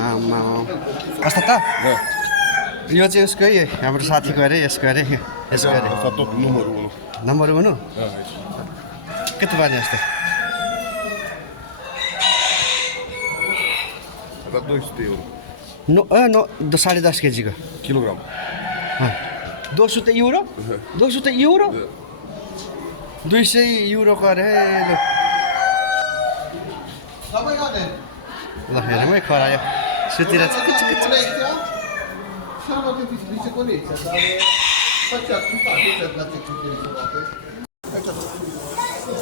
आमा कस्तो त यो चाहिँ उसकै हाम्रो साथीको अरे यसको अरे यसको अरे नम्बर 1 कति पर्ने जस्तो नो 10.5 केजीको किलोग्राम 200 युरो 200 युरो 200 युरोको अरे ल हेरौँ है खरायो सुतिर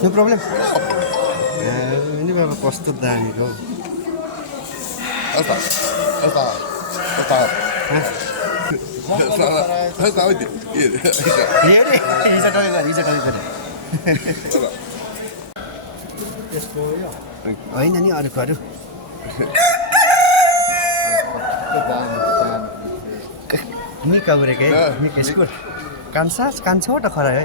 नो प्रब्लम नि बाबा कस्तो दामीको होइन नि अरूको निका उरेको है निका स्कुल कान्छा खरा है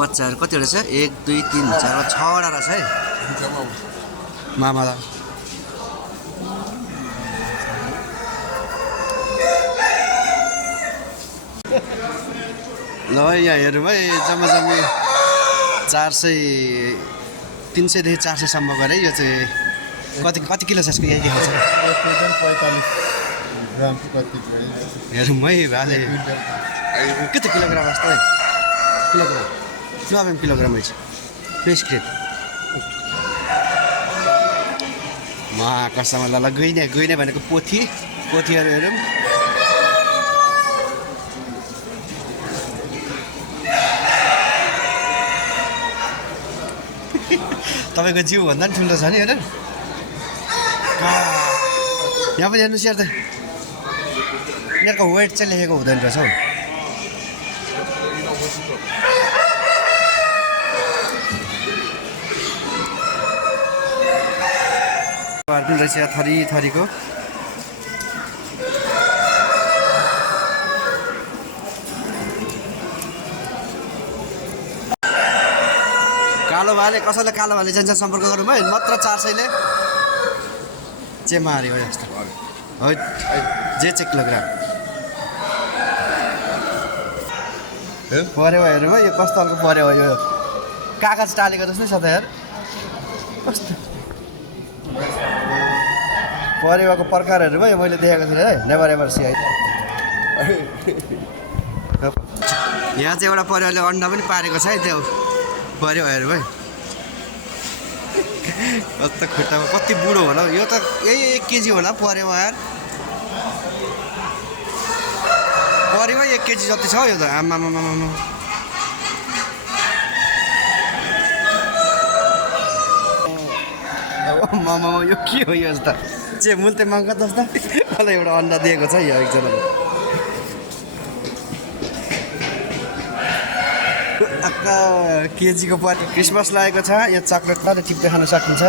बच्चाहरू कतिवटा छ 1 2 3 4 6वटा रहेछ है मामालाई ल यहाँ हेरौँ है जम्मी 300 देखि 400 सम्म गरे यो चाहिँ कति किलो छ यसको यही देखाउँछ हेरौँ है भाले कति किलोग्राम जस्तो है किलोग्राम है फ्रेस क्रेट कसमा ल गइने भनेको पोथीहरू हेरौँ तपाईँको जिउभन्दा पनि ठुलो छ नि हेर यहाँ पनि हेर्नुहोस् यार त यिनीहरूको वेट चाहिँ लेखेको हुँदैन रहेछ हौ पनि रहेछ थरीको कालो भाले कसैले कालो भाले जान्छ सम्पर्क गरौँ है मात्र 400ले चेमा हार्यो जस्तो है जे चाहिँ किलोग्राम पऱ्यो हेरौँ है यो कस्तो खालको पऱ्यो यो कागज टालेको जस्तो छ त यार कस्तो परेवाको प्रकारहरू भयो मैले देखेको थिएँ है नेभर एभर सी है यहाँ चाहिँ एउटा परेवाले अन्डा पनि पारेको छ है त्यो पऱ्यो हेर भाइ कस्तो खुट्टामा कति बुढो होला यो त यही 1 केजी होला परेवा यार परेवा 1 केजी जति छ यो त आमा यो के हो यो त मुल्ते माग्का जस्तो मलाई एउटा अन्डा दिएको छ यो एकजनाले केजीको पछि क्रिसमस लागेको छ यहाँ चक्लेटलाई टिप्दै खान सकिन्छ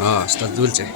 यस्तो दुल चाहिँ